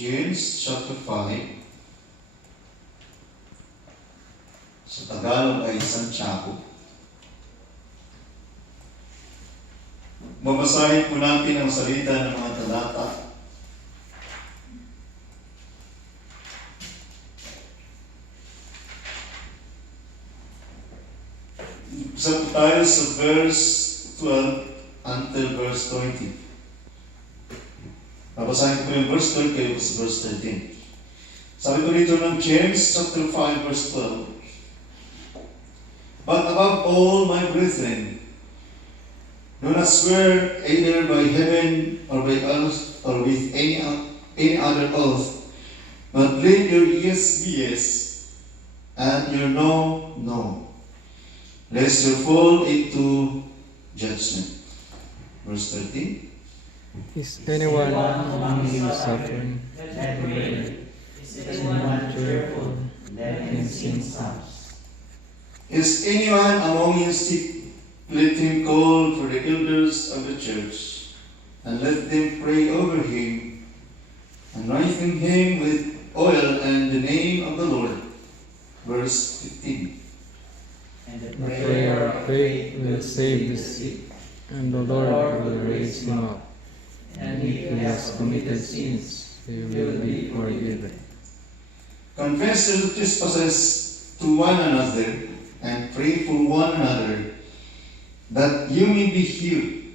James chapter 5. Sa Tagalog ay Santiago. Babasahin po natin ang salita ng mga talata. Isa po tayo sa verse 12 until verse 20. Babasahin ko po yung verse 12, kayo po sa verse 13. Sabi ko rito ng James chapter 5 verse 12. But above all, my brethren, do not swear either by heaven or by oath or with any other oath, but let your yes be yes, and your no, no, lest you fall into judgment. Verse 13. Is anyone among you suffering? Is anyone cheerful? Let him sing psalms. Is anyone among you sick? Let him call for the elders of the church, and let them pray over him, anointing him with oil in the name of the Lord. Verse 15. And the The prayer prayer of of faith will save the sick, and the Lord will raise him up. and if he has committed sins, He will be forgiven. Confess your trespasses to one another, and pray for one another, that you may be healed.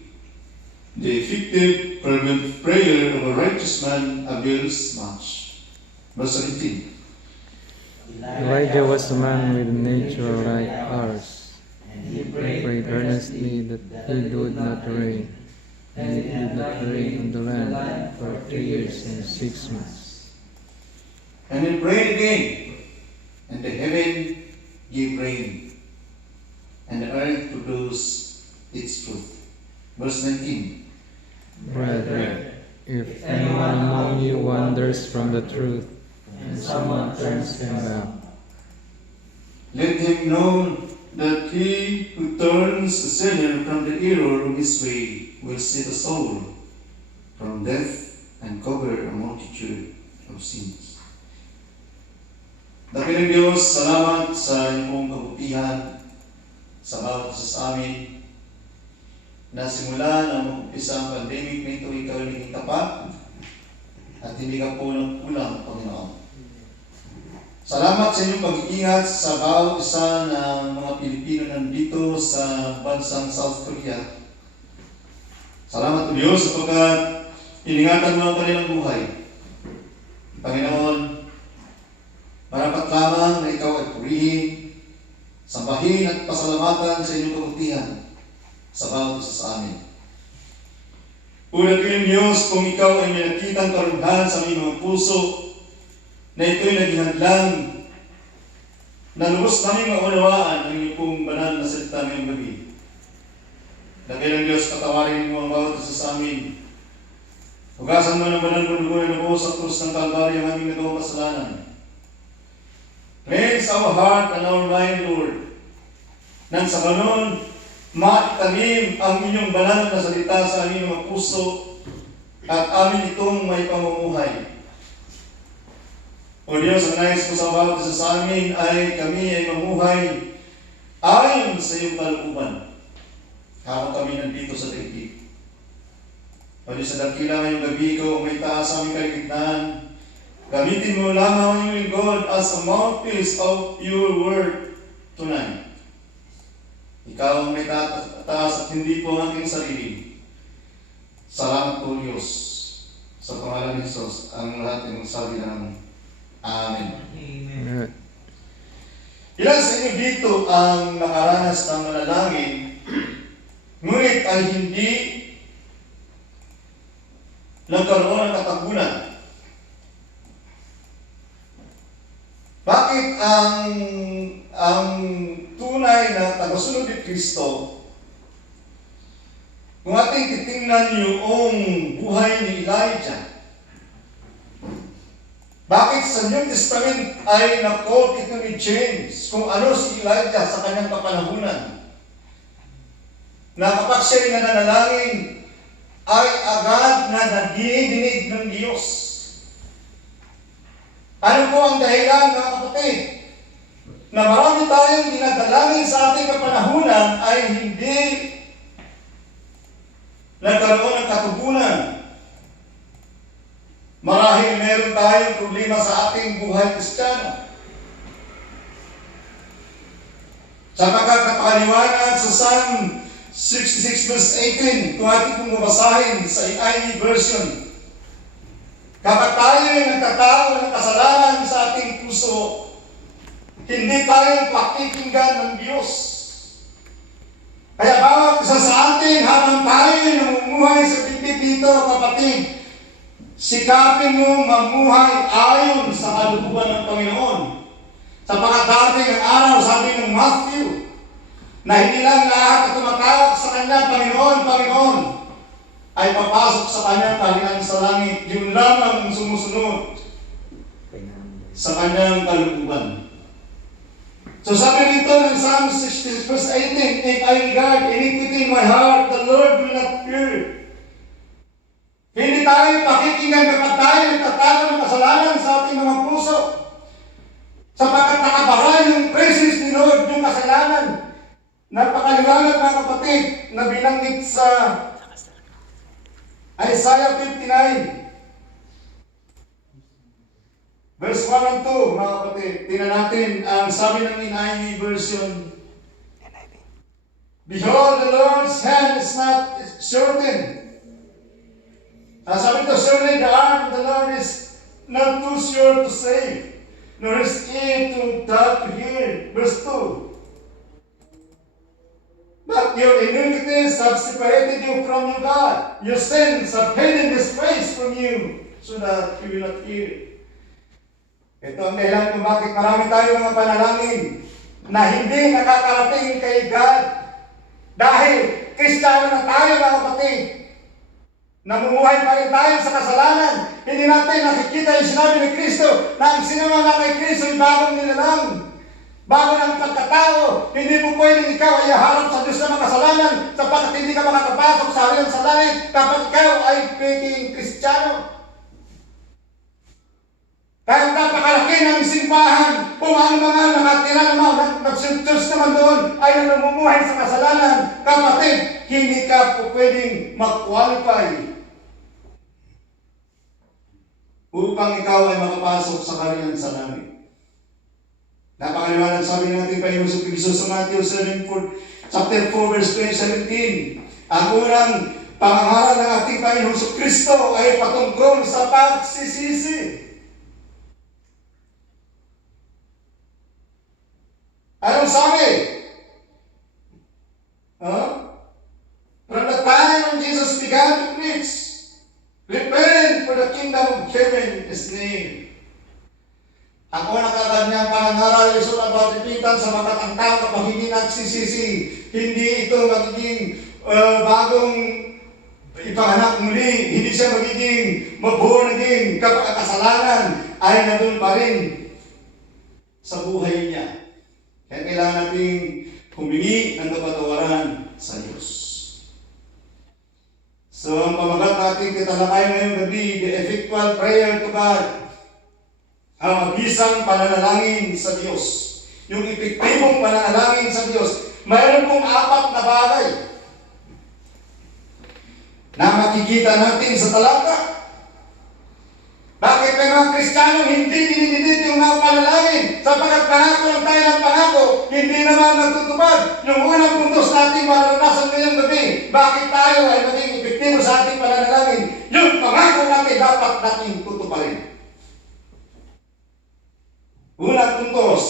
The effective, fervent prayer of a righteous man avails much. Verse 17. Elijah was a man with a nature like ours. and he He prayed prayed earnestly that it would not rain, and it did not rain on the land for 3 years and 6 months. And he prayed again, and the heaven gave rain, and the earth produced its fruit. Verse 19. Brethren, if anyone among you wanders from the truth, and someone turns him back, Let him know that he who turns a sinner from the error of his way will save a soul from death and cover a multitude of sins. Dakilang Diyos, salamat sa iyong kabutihan sa bawat isa sa amin. Na simula na mag-umpisa ang pandemic na ito, ikaw ay naging tapat at hindi ka po ng kulang, Panginoon. Salamat sa inyong pag-iingat sa bawat isa ng mga Pilipino nandito sa bansang South Korea. Salamat po Diyos sapagkat iningatan mo ang kanilang buhay. Panginoon, marapat lamang na ikaw ay purihin, sambahin at pasalamatan sa inyong kabutihan sa bawat isa sa amin. Unang kiling Diyos, kung ikaw ay may nakitang karughan sa aming mga puso, na ito'y naging hadlang na lubos naming maunawaan ang iyong pong banal na salita ngayong gabi. Dakilang Diyos, patawarin mo ang bawat isa sa amin. Hugasan mo ng banal mo dugo na lubos sa krus ng Kalbaryo ang aming nagawang kasalanan. Cleanse our heart and our mind, Lord. Nang sa ganon, maitanim ang inyong banal na salita sa aming mga puso at amin itong may pamumuhay. O Diyos, ang nais mo sa bawat isa sa amin ay kami ay mamuhay ayon sa iyong kalooban habang kami nandito sa daigdig. O Diyos, sa dakila ngayong gabi ko, may taas sa aming kaligtaan. Gamitin mo lamang ang iyong lingkod as a mouthpiece of your word tonight. Ikaw ang may taas at hindi po ang aking sarili. Salamat po Diyos. Sa pangalan ni Jesus, ang lahat ay magsabi ng Amen. Amen. Ilan sa inyo dito ang nakaranas ng manalangin, ngunit ay hindi nagkaroon ng katagunan? Bakit ang tunay na tagasunod ni Kristo, kung ating titingnan yung buhay ni Elijah, bakit sa New Testament ay na-quote ito ni James kung ano si Elijah sa kanyang kapanahunan? Na kapag siya'y nananalangin, ay agad na nadidinig ng Diyos. po ang dahilan, mga kapatid, na marami tayong dinadalangin sa ating kapanahunan ay hindi nagkaroon ng katugunan. Marahil meron tayong problema sa ating buhay Kristiyano. Sapagkat napakaliwanag sa Psalm 66 verse 18, kung ating pong mabasahin sa NIV version, kapag tayo ay nagtatago ng kasalanan sa ating puso, hindi tayo pakikinggan ng Diyos. Kaya bawat isa sa atin, habang tayo ay namumuhay sa bibig dito, kapatid, sikapin mo mamuhay ayon sa kalooban ng Panginoon. Sapagkat darating ang araw, sabi ng Matthew, na hindi lang lahat na tumatawag sa Kanya, Panginoon, Panginoon, ay papasok sa Kanyang kaharian sa langit. Yun lamang ang sumusunod sa Kanyang kalooban. So sabi dito ng Psalm 66 verse 18, if I regard iniquity in my heart, the Lord will not hear. Hindi tayo pakikinggan kapag tayo nagtatago ng kasalanan sa ating mga puso. Sapagkat nakabara yung presence ni Lord, yung kasalanan. Napakaliwanag mga kapatid na binanggit sa Isaiah 59. Verse 1 and 2, mga kapatid. Tingnan natin ang sabi ng NIV version. Behold, the Lord's hand is not shortened. Sabi ito, surely the arm of the Lord is not too short to save, nor his ear too dull to hear. Verse 2. But your iniquities have separated you from your God. Your sins have hidden his face from you, so that you will not hear. Ito ang dahilan kung bakit marami tayo mga panalangin na hindi nakakarating kay God. Dahil Kristiyano na tayo mga kapatid. Namumuhay pa rin tayo sa kasalanan. Hindi natin nakikita yung sinabi ni Kristo na ang sinama na kay Kristo ay bagong nilalang. Bago ng pagkatao, hindi mo pwedeng ikaw ay harap sa Diyos na makasalanan sapagkat hindi ka makakapasok sa harian sa langit kapag ikaw ay peking Kristiyano. Kaya napakalaki ng simbahan kung ang mga nakatira naman, nagsuntos naman doon ay namumuhay sa kasalanan. Kapatid, hindi ka po pwedeng mag-qualify upang ikaw ay makapasok sa harian sa langit. Napakaliwanag sabi natin pa yung Kristo sa Matthew 7, chapter 4, verse 17. Ang unang pangangaral ng ating Panginoon Kristo ay patungkol sa pagsisisi. Anong sabi? From the time when Jesus began to preach, repent for the kingdom of heaven is near. Ang unang kaganyang pangangaral is all about repentance sa ang tao kapag hindi nagsisisi. Hindi ito magiging bagong ipanganak muli. Hindi siya magiging born again kapag ang kasalanan ay nandun pa rin sa buhay niya. Kaya kailangan natin humingi ng kapatawaran sa Diyos. So, ang pamagat natin titalakay ngayong gabi, the effectual prayer to God. Ang mabisang pananalangin sa Diyos. Yung epektibong pananalangin sa Diyos. Mayroon pong 4 na bagay na makikita natin sa talata. Bakit may mga Kristiyano hindi dinididit yung mga panalangin? Sapagkat pangako lang tayo ng pangako, hindi naman nagtutupad. Yung unang puntos natin maranasan ngayong gabi, bakit tayo ay maging epektibo sa ating pananalangin? Yung pangako natin dapat natin tutuparin. Unang puntos,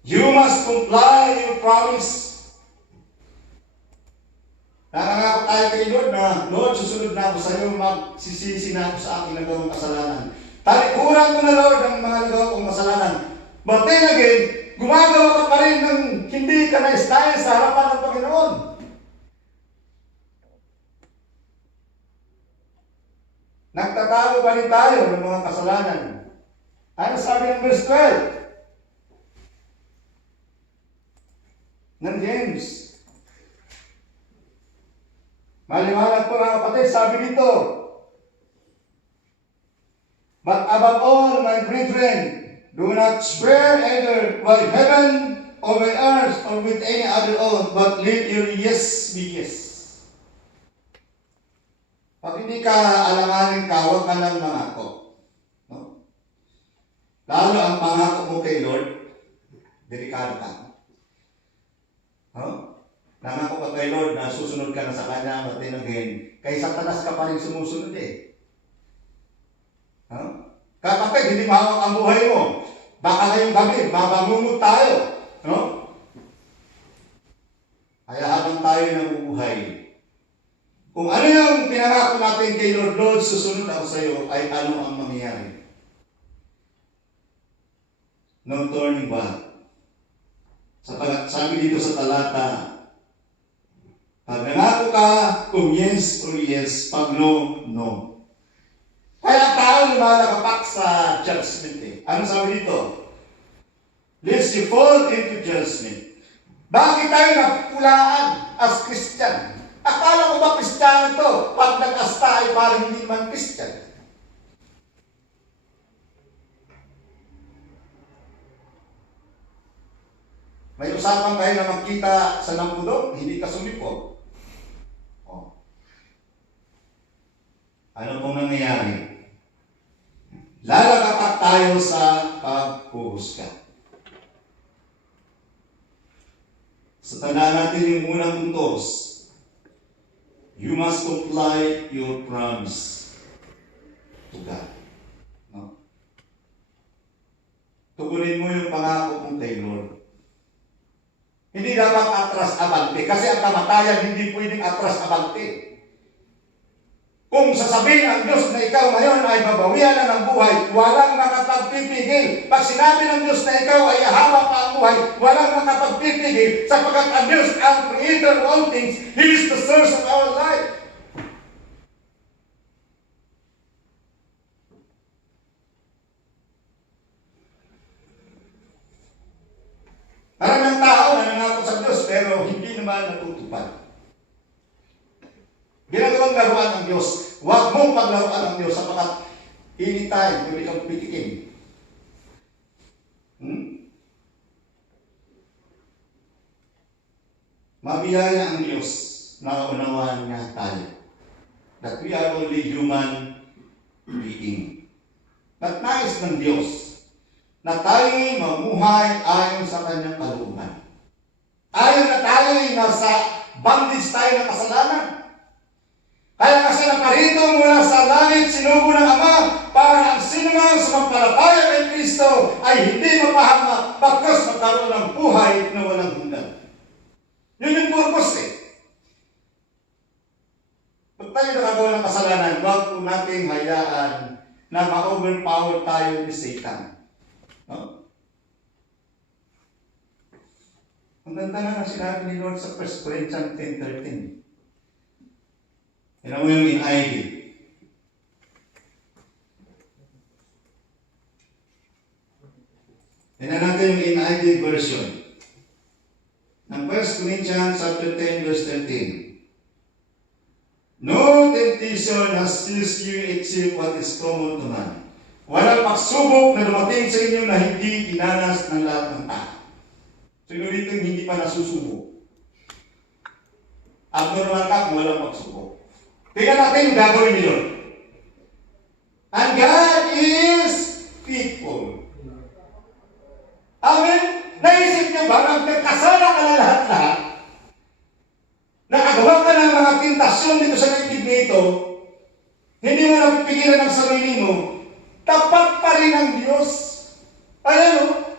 you must comply your promise. Nakangako tayo kay Lord na, Lord, susunod na ako sa iyo, magsisisi na ako sa aking nagawang kasalanan. Talikuran ko na, Lord, ang mga nagawa kong kasalanan. But then again, gumagawa ka pa rin ng hindi ka na-style sa harapan ng Panginoon. Nagtatago pa rin tayo ng mga kasalanan. Ano sabi ng verse 12? Ng James. Maliwanag po mga kapatid, sabi dito, but above all, my brethren, Do not swear either by heaven or by earth or with any other oath, but let your yes be yes. Pag hindi ka alanganin ka, huwag ka nang mangako. No? Lalo ang pangako mo kay Lord, delikado ka. No? Nangako ka kay Lord na susunod ka na sa Kanya, matinagin. Kay Satanas ka pa rin sumusunod eh. No? Kapatid, hindi mahawak ang buhay mo. Baka ngayong gabi, mabangungot tayo. No? Kaya habang tayo nabubuhay, kung ano yung pinangako natin kay Lord, Lord, susunod ako sa iyo, ay ano ang mangyayari? No turning back. Sabi dito sa talata, pag nangako ka, kung yes or yes, pag no, no. Kaya tao lumalakapak sa judgment eh. Ano sabi dito? Lest you fall into judgment. Bakit tayo napupulaan as Christian? Akala ko ba Kristiyano to? Pag nag-asta ay parang hindi man Christian. May usapan kayo na magkita sa Nampudo, hindi ka sumipot. Oh. Ano pong nangyayari? Lalakapak tayo sa paghuhusga. Sa tandaan natin yung unang utos, you must comply your promise to God. No? Tugunin mo yung pangako mong kay Lord. Hindi dapat atras abante, kasi ang kamatayan hindi pwedeng atras abante. Kung sasabihin ang Diyos na ikaw ngayon ay babawian na ng buhay, walang makapagpipigil. Pag sinabi ng Diyos na ikaw ay haba pa ang buhay, walang makapagpipigil, sapagkat ang Diyos ang creator of all things. He is the source of our life. Maraming tao na nangako sa Diyos pero hindi naman natutupad. Ginagawang laruan ng Diyos. Huwag mong paglaruan ng Diyos sapagkat anytime pwede kang pitikin. Mabiyaya ang Diyos na unawaan niya tayo. That we are only human being. At nais ng Diyos na tayo'y mamuhay ayon sa kanyang kalooban. Ayon na tayo'y nasa bondage tayo ng kasalanan. Kaya kasi naparito mula sa langit, sinugo ng Ama, para ang sinumang sumampalataya kay Kristo ay hindi mapahama, pagkas magkaroon ng buhay na walang hanggan. Yun yung purpose eh. Pag tayo nakagawa ng kasalanan, huwag po nating hayaan na ma-overpower tayo ni Satan. No? Ang ganda nga ng sinabi ni Lord sa 1 Corinthians 10:13. Tignan mo yung NIV. Tignan natin yung NIV version. Ng 1 Corinthians chapter 10 verse 13. No temptation has seized you except what is common to man. Walang pagsubok na dumating sa inyo na hindi dinanas ng lahat ng tao. Sino dito hindi pa nasusubok? Abnormal ka kung walang pagsubok. Tingnan natin yung gagawin ni Lord. And God is faithful. Amen? Naisip niyo ba, nagkasala ka na lahat-lahat? Nakagawa ka ng mga tentasyon dito sa daigdig nito, hindi mo napipigilan ang sarili mo, tapat pa rin ang Diyos. Ayan o,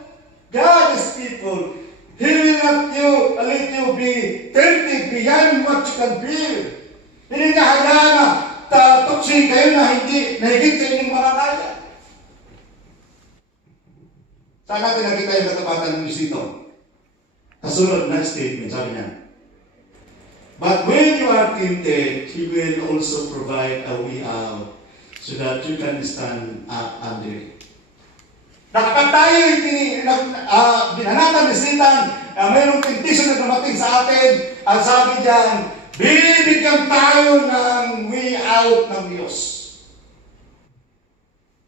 God is faithful. He will not let you be tempted beyond what you can bear. Hindi niya hayaan na tuksin kayo na hindi nahigit sa inyong mga kaya. Saan natin nakita yung katapatan ng Diyos dito? Kasunod na statement, sabi niya. But when you are tempted, He will also provide a way out so that you can stand up under it. Kapag tayo binanatan ni Satan, mayroong temptation na dumating sa atin, ang sabi diyan, bibigyan tayo ng way out ng Diyos.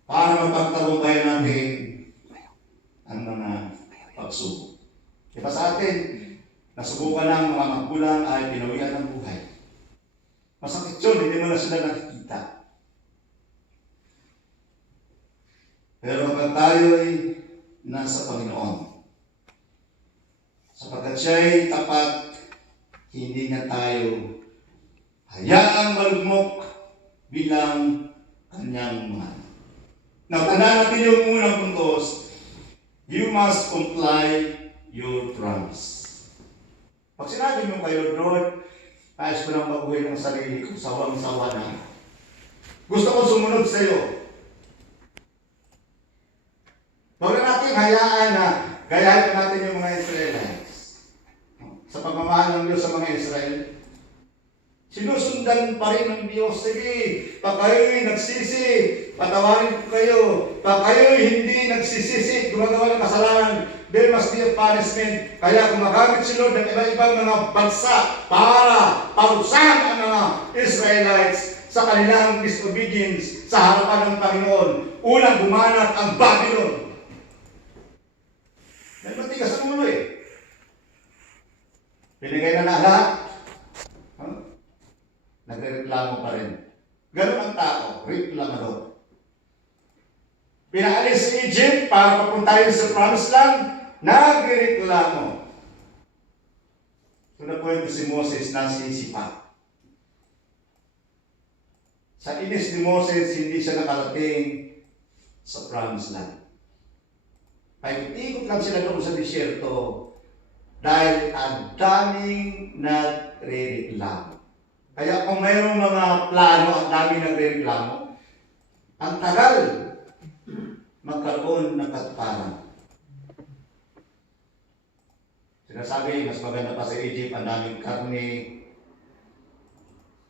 Para mapagtagumpayan natin pagsubok. Diba sa atin, nasubukan ng mga magulang ay pinawian ng buhay. Masakit yun, hindi mo na sila nakikita. Pero kapag tayo'y nasa Panginoon, sapagkat siya'y tapat, hindi na tayo hayaang malugmok bilang kanyang mga anak. Natandaan natin yung unang puntos, you must comply your promise. Pag sinabi mo kayo, Lord, ayos ko nang mabuhay ng sarili ko, sawang-sawa na. Gusto ko sumunod sa iyo. Huwag na natin hayaan na gayahin natin yung mga Israelites. Sa pagmamahal ng Diyos sa mga Israel, sinusundan pa rin ng Diyos. Sige, pag kayo'y nagsisi, patawarin ko kayo. Pag kayo'y hindi nagsisisi, gumagawa ng kasalanan, there must be a punishment. Kaya gumagamit si Lord ng iba-ibang mga bansa para parusahan ang mga Israelites sa kanilang disobedience sa harapan ng Panginoon. Unang gumanap ang Babylon. Dahil matigas ang ulo eh. Binigay na lahat. Nagreklamo pa rin. Ganun ang tao, reklamador. Pinaalis sa Egypt para papuntahin sa Promised Land, nagreklamo. So nakwento si Moses na sisipa. Sa inis ni Moses, hindi siya nakarating sa Promised Land. Ay ikot lang sila doon sa disyerto dahil ang daming nagreklamo. Kaya kung mayroong mga plano at daming nagreklamo, ang tagal magkaroon ng katuparan. Sinasabi, mas maganda pa sa Egypt, ang daming karne,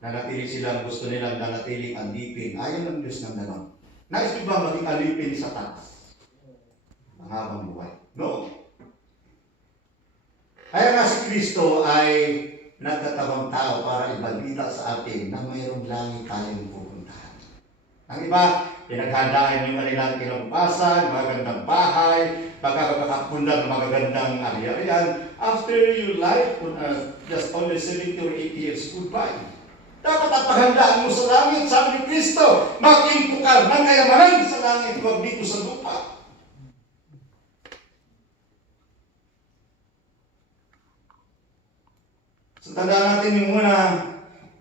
nanatili silang gusto nilang nanatiling alipin. Ayaw ng Diyos ng gano'n. Nais ko ba maging alipin sa taas? Ang habang buhay. No. Kaya nga si Kristo ay nagkatawang tao para ibalita sa atin na mayroong langit tayong pupuntahan. Ang iba, pinaghandaan yung kanilang kinabukasan, magagandang bahay, pagkakapundang magagandang ari-arian. After your life on earth, just only 70 or 80 years, goodbye. Dapat at paghandaan mo sa langit, sabi ni Kristo, mag-impukal ng kayamanan sa langit, huwag dito sa lupa. So, tandaan natin yung una,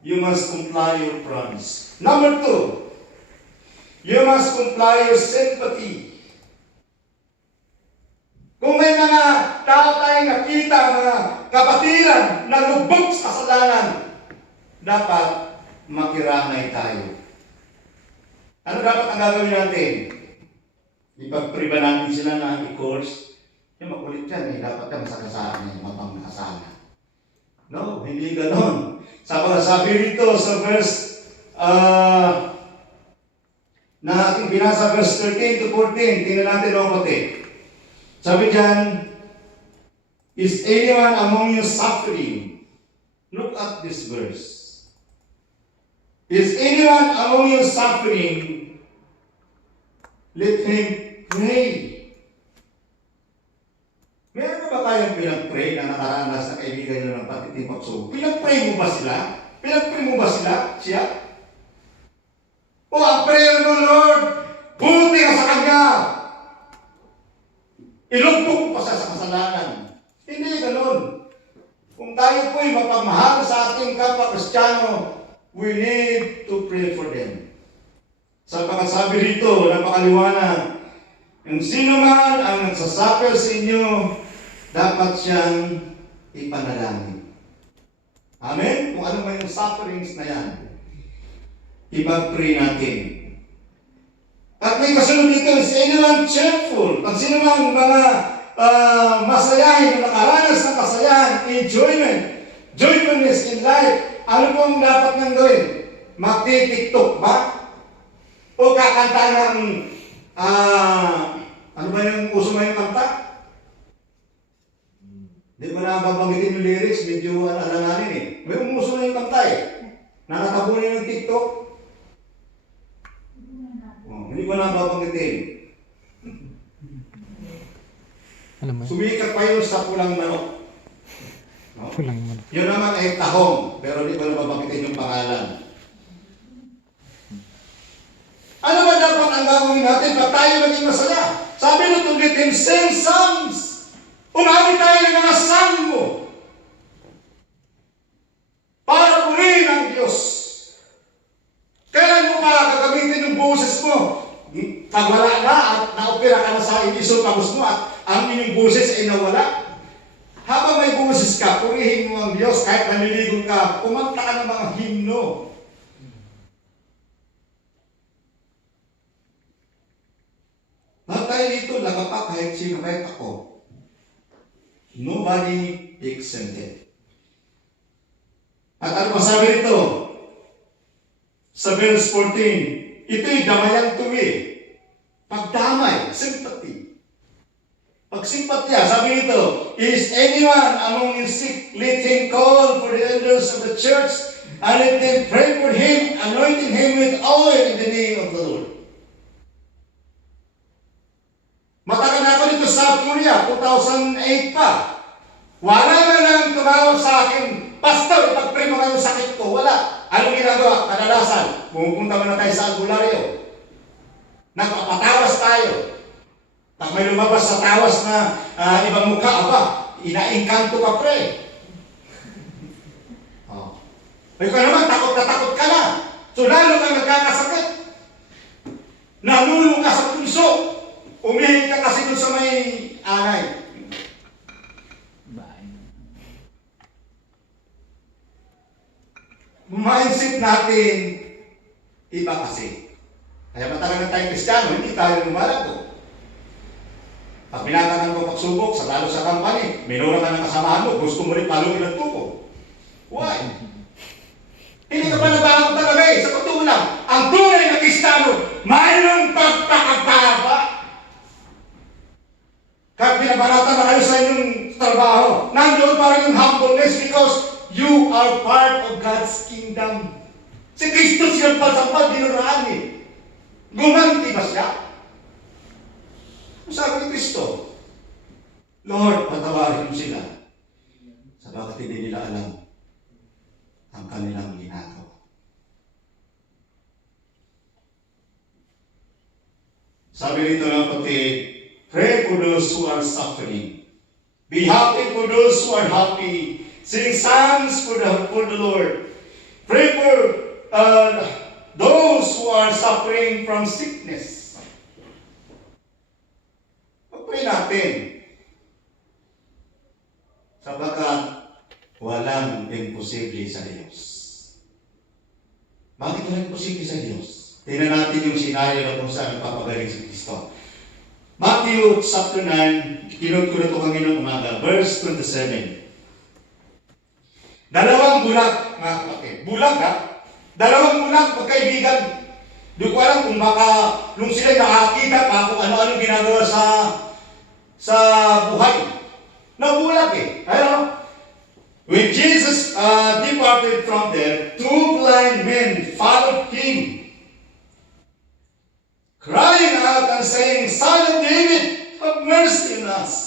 you must comply your promise. Number 2, you must comply your sympathy. Kung may mga tao tayong nakita, mga kapatiran na lubog sa kasalanan, dapat makiramay tayo. Ano dapat ang gagawin natin? Ipagpriba natin sila na i-course. Yung makulit yan, dapat ka masakasaan yung mapang nakasana. No, hindi ganon. Sabi rito sa verse na ating binasa, verse 13 to 14, tingnan natin ang pati. Sabi dyan, is anyone among you suffering? Look at this verse. Is anyone among you suffering? Let him pray. Meron ba kayong pinag-pray na nakaranas na kaibigan nyo ng patiting pagsubok? Pinag-pray mo ba sila? Pinag-pray mo ba sila? Siya? O ang prayer mo, Lord, buti ka sa Kanya. Ilugpok mo pa siya sa kasalanan. Hindi ganun. Kung tayo po'y mapamahal sa ating kapwa-Kristiyano, we need to pray for them. Sa pagkasabi rito, napakaliwanag, yung sino man ang nagsasuffer sa inyo, dapat siyang ipanalangin. Amen? Kung ano man yung sufferings na yan, ipag-pray natin. At may kasunod dito, is anyone cheerful? Pag sino man mga masayahin, nakaranas ng kasayahan, enjoyment, joyfulness in life, ano pong dapat nang gawin? Magti-tiktok ba? O kakanta ng, ano ba yung uso mo yung kanta? Hindi ko na babanggitin yung lyrics, medyo alanganin eh. May umuso na yung kanta eh. Nakatabunin yung TikTok. Hindi ko na babanggitin. Alam mo yun? Sumikat pa yun sa pulang manok. No? Pulang man. Yun naman ay tahong, pero di ko na mabakitin yung pangalan. Ano ba dapat ang gagawin natin? Ba't tayo maging masaya? Sabi nito, let him sing songs. Umami tayo ng mga sang mo. Para purihin ang Diyos. Kailan mo pa gagamitin yung boses mo? Pag wala na at naopera ka na sa isopagos mo at ang inyong boses ay nawala. Habang may boses ka, purihin mo ang Diyos. Kahit naliligo ka, kumanta ka ng mga himno. Lahat tayo dito, lagapak kahit sino, kahit ako. Nobody exempted. At ano masabi rito? Sa verse 14, ito'y damayang tuwi. Pagdamay, sympathy. Pagsimpatya, sabi nito, is anyone among you sick, let him call for the elders of the church, and let them pray for him, anointing him with oil in the name of the Lord. Matagal na ako dito sa Korea, 2008 pa. Wala na lang tumawag sa akin, Pastor, ipag-pray mo kayo sakit ko. Wala. Anong ginagawa? Kadalasan, pumupunta muna tayo sa albularyo. Nagpapatawas tayo. Pag may lumabas sa tawas na ibang mukha, aba, inaingkanto ka, pre. Oh. Ikaw naman, takot na takot ka na. So lalo kang nagkakasakit. Nalulong ka sa puso. Umihig ka kasi doon sa may anay. Mindset natin, iba kasi. Kaya matagal na tayong Kristiyano, hindi tayo lumalago. Pag binatakan mo pagsubok, sa lalo sa company, minura ka ng kasamahan mo, gusto mo rin paluin ang tuko. Why? Hindi ka pa nabago talaga eh. Sa totoo lang, ang tunay na Kristiyano, mayroong pagpakababa. Kahit binabarata na kayo sa inyong trabaho, nandoon pa rin yung humbleness because you are part of God's kingdom. Si Kristo siyang pasampal, dinuraan eh. Gumanti ba siya? Sabi ni Kristo, Lord, patawarin mo sila sabagat hindi nila alam ang kanilang ginagawa. Sabi nito ng kapatid, pray for those who are suffering. Be happy for those who are happy. Sing psalms for the Lord. Pray for those who are suffering from sickness. Pag-pray natin. Sabagat walang imposible sa Diyos. Bakit walang imposible sa Diyos? Tingnan natin yung senaryo na kung saan nagpapagaling si Kristo. Matthew chapter 9, kinod ko na ito kanina umaga, verse 27. Dalawang bulag, mga kapatid. Bulag ha? Dalawang bulag, magkaibigan. Di ko alam kung baka nung sila'y nakakita pa kung ano-ano ginagawa sa buhay. Nabulag eh. Ano? When Jesus departed from there, two blind men followed him, crying out and saying, Son of David, have mercy on us.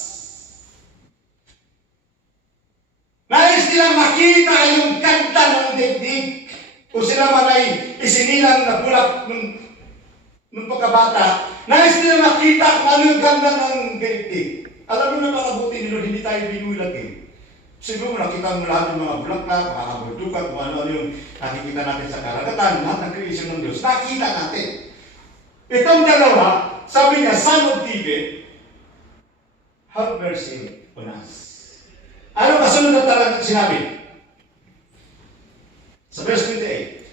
Nais nilang makita yung ganda ng dibdib. Kung sila man ay isinilang na bulag nung pagkabata, nais nilang makita kung ano yung ganda ng dibdib. Alam mo na makabuti nilo, hindi tayo binulag eh. Siguro nakita mo lahat ng mga bulaklak, makakabuldukan, kung ano yung nakikita natin sa karagatan, lahat ng creation ng Diyos. Nakita natin. Itong dalawa, sabi niya, Son of David, have mercy on us. Ano kasunod na talagang sinabi? Sa verse 28.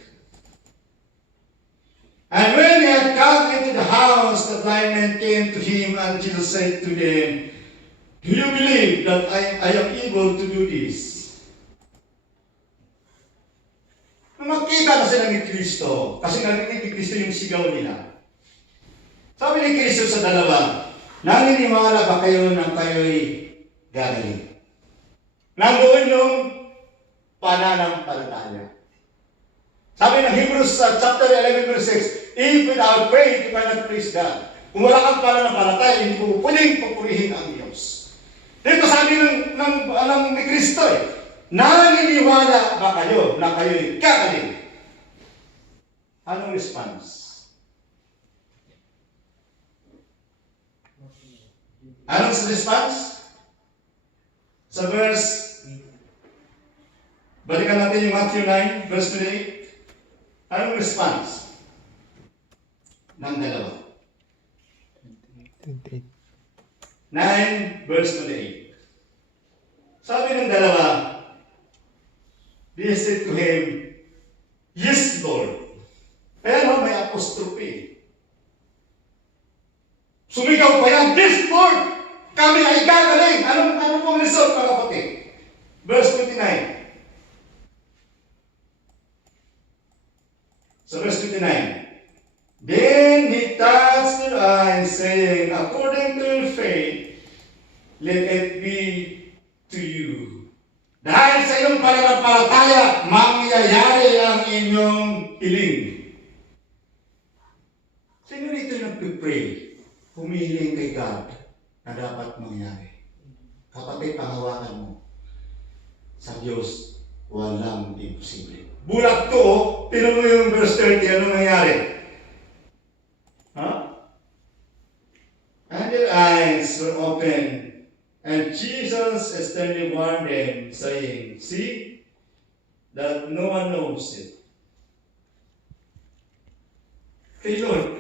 And when he had come into the house, the blind men came to him, and Jesus said to them, Do you believe that I am able to do this? Nung makita na sila ni Kristo, kasi narinig ni Kristo yung sigaw nila. Sabi ni Kristo sa dalawa, naniniwala ba kayo nang kayo'y gagaling? Nandoon yung pananampalataya. Sabi ng Hebrews chapter 11 verse 6, if without faith you cannot please God. Kung wala kang pananampalataya, hindi mo pwedeng papurihin ang Diyos. Dito sabi ng ni Kristo naniniwala ba kayo na kayo'y kagaling? Anong response? Anong response? Sa verse, balikan natin yung Matthew 9, verse 28. Anong response? Ng dalawa. 28. 9, verse 28. Sabi ng dalawa, they said to him, "Yes, Lord." Pero may apostrophe. Sumigaw pa yan, "Yes, Lord! Kami ay gagaling!" Anong pong result, mga kapatid? Verse 29. So verse 29. Then he touched their eyes, saying, "According to your faith, let it be to you." Dahil sa iyong pananampalataya, mangyayari ang inyong hiling. Sino dito nagpipray? Humihiling kay God na dapat mangyari. Kapatid, panghawakan mo. Sa Diyos, walang imposible. Bulag to, tinan mo yung verse 30, ano nangyari? And their eyes were open, and Jesus sternly warned them, saying, "See that no one knows it." Kay Lord,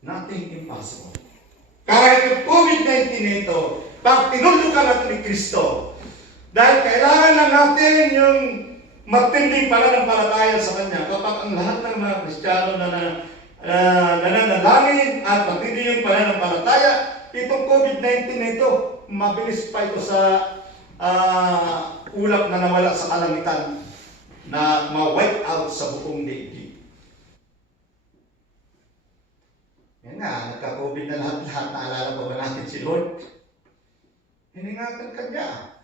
nothing impossible. Kahit yung COVID-19 ito, pag tinulukan natin ni Kristo, dahil kailangan lang natin yung matinding pananampalataya sa Kanya. Kapag ang lahat ng mga Kristiyano na nananalangin at matindi yung pananampalataya, itong COVID-19 na ito, mabilis pa ito sa ulap na nawala sa kalangitan na ma-wipe out sa buong daigdig. Yan nga, nagka-COVID na lahat-lahat. Naalala pa ba natin si Lord? Hiningatan ka niya.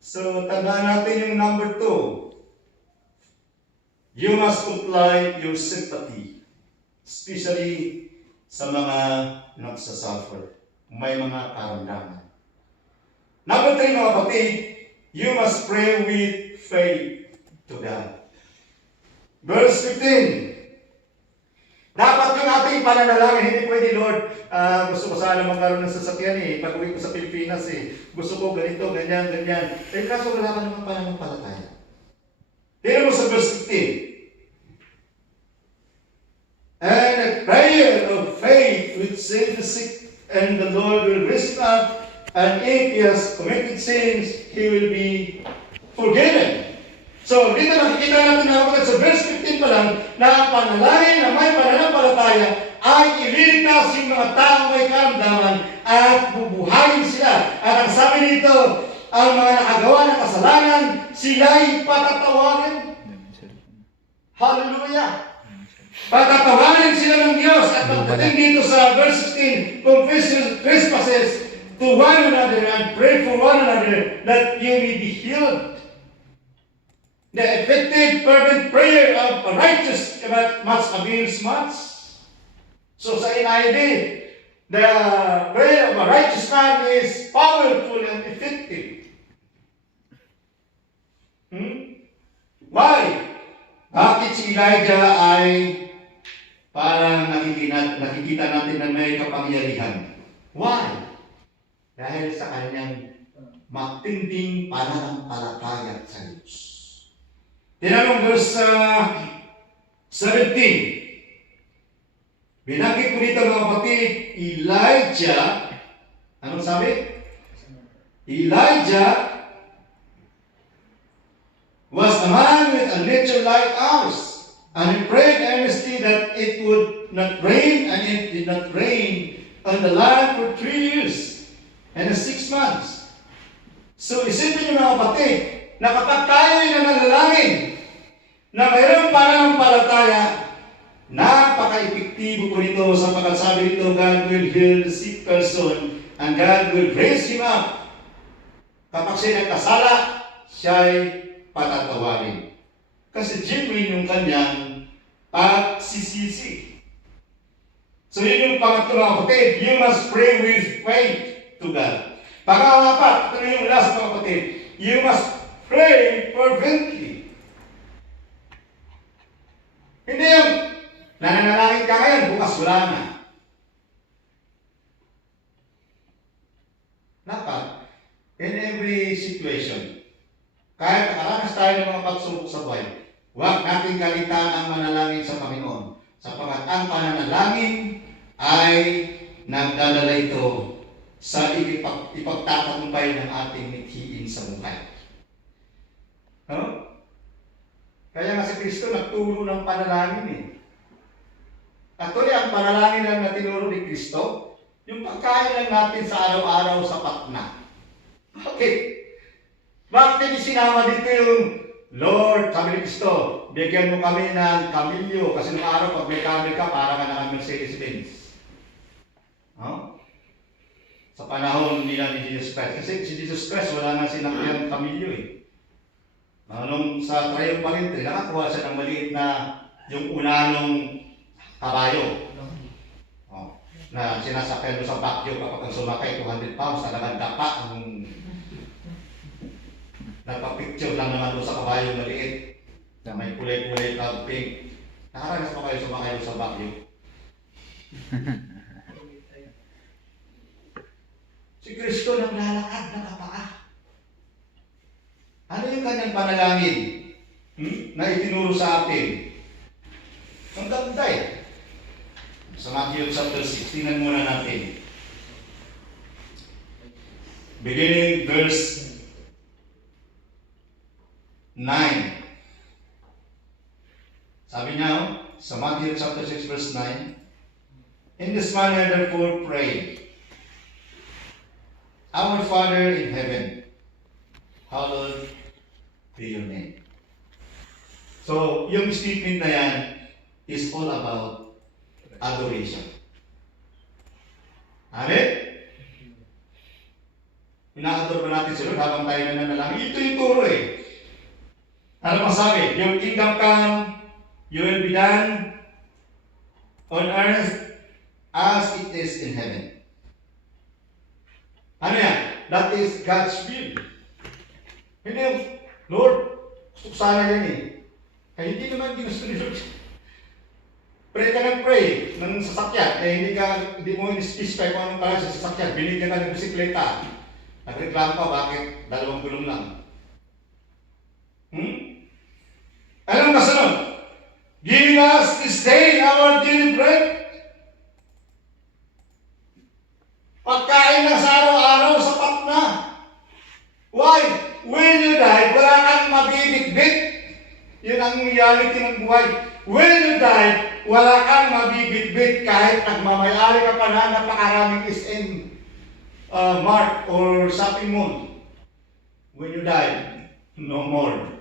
So, tandaan natin yung number 2. You must apply your sympathy, especially sa mga nagsasuffer, may mga karamdaman. Number 3, mga kapatid, you must pray with faith to God. Verse 15. Dapat yung ating pananalangin, hindi pwede, "Lord, gusto ko sana magkaroon ng sasakyan pag-uwi ko sa Pilipinas gusto ko ganito, ganyan, ganyan." Kaso wala ka naman pananampalataya. Tingnan mo sa verse 15. And a prayer of faith which saves the sick, and the Lord will raise him up, and if he has committed sins, he will be forgiven. So, dito nakikita natin na sa verse 15 pa lang, na panalangin na may pananampalataya ay ililigtas yung mga taong may karamdaman at bubuhayin sila. At ang sabi dito, ang mga nakagawa ng kasalanan, sila'y patatawarin. Hallelujah! Patatawarin sila ng Diyos. At pagdating dito sa verse 16, confess your trespasses to one another and pray for one another that you may be healed. The effective, fervent prayer of a righteous must avail much. So sa NIV, the prayer of a righteous man is powerful and effective. Why? Bakit si Elijah ay parang nakikita natin na may kapangyarihan? Why? Dahil sa kanyang matinding pananampalataya sa Diyos. Tinanong verse 17. Binanggit ko dito, mga kapatid, Elijah, anong sabi? Elijah was a man with a nature like ours, and he prayed earnestly that it would not rain, and it did not rain on the land for 3 years and 6 months. So isipin niyo, mga kapatid, na kapag tayo ay nanalangin na mayroong pananampalataya, napaka-epektibo po nito sapagkat sabi nito, God will heal the sick person and God will raise him up. Kapag siya nagkasala, siya'y patatawarin. Kasi genuine yung kanyang pagsisisi. So yun yung pangatlo, mga kapatid, you must pray with faith. to God. Pang-apat, ito na yung last mga kapatid, you must pray fervently. Hindi yung nananalangin ka ngayon, bukas wala na. Dapat, in every situation, kahit nakaranas tayo ng mga pagsubok sa buhay, huwag natin kalitaan ang manalangin sa Panginoon. Sapagat ang pananalangin ay nagdadala ito sa ipagtatagumpay ng ating mithiin sa buhay. Kaya nga si Kristo nagturo ng panalangin eh. Actually, ang panalangin lang na tinuro ni Kristo, yung pagkain lang natin sa araw-araw sapat na. Bakit? Bakit hindi sinama dito yung Lord, sabi ni Kristo, bigyan mo kami ng kamilyo kasi nung araw pag may kamil ka, para ka na Mercedes-Benz. Sa panahon nila ni Jesus Christ. Kasi si Jesus Christ wala nga sinakyan kamilyo eh. Nung sa triumphal nakakuha siya ng maliit na yung unanong kabayo. Na sinasakyan mo sa bakyo kapag ang sumakay 200 pounds, talagang dapa ang nagpa-picture lang naman doon sa kabayo maliit na may kulay-kulay na pink. Nakaranas pa kayo sumakay sa bakyo? Si Kristo naglalakad nakapaa. Ano yung kanyang panalangin na itinuro sa atin? Ang ganda eh. Sa Matthew chapter 6, tingnan muna natin. Beginning verse 9. Sabi niya, sa Matthew chapter 6 verse 9, in this manner therefore pray, Our Father in heaven, hallowed be your name. So, yung statement na yan is all about adoration. Amen? Ina-adore ba natin si Lord habang tayo nananalangin? Ito yung turo eh. Ano masabi? Your kingdom come, you will be done on earth as it is in heaven. Ano yan? That is God's will. Hindi yung, Lord, gusto ko sana yan eh. Kaya hindi naman ginusto ni Lord. Pray ka ng pray ng sasakyan. Hindi mo in-specify kung anong klase sa sasakyan. Binigyan ka ng bisikleta. Nagreklamo pa, bakit? 2 gulong lang. Anong kasunod? Give us this day our daily bread. Pagkain na sa araw-araw, sapat na. Why? When you die, wala kang mabibitbit. Yun ang reality ng buhay. When you die, wala kang mabibitbit kahit nagmamayari ka pa na napakaraming SM Mart or shopping mall. When you die, no more.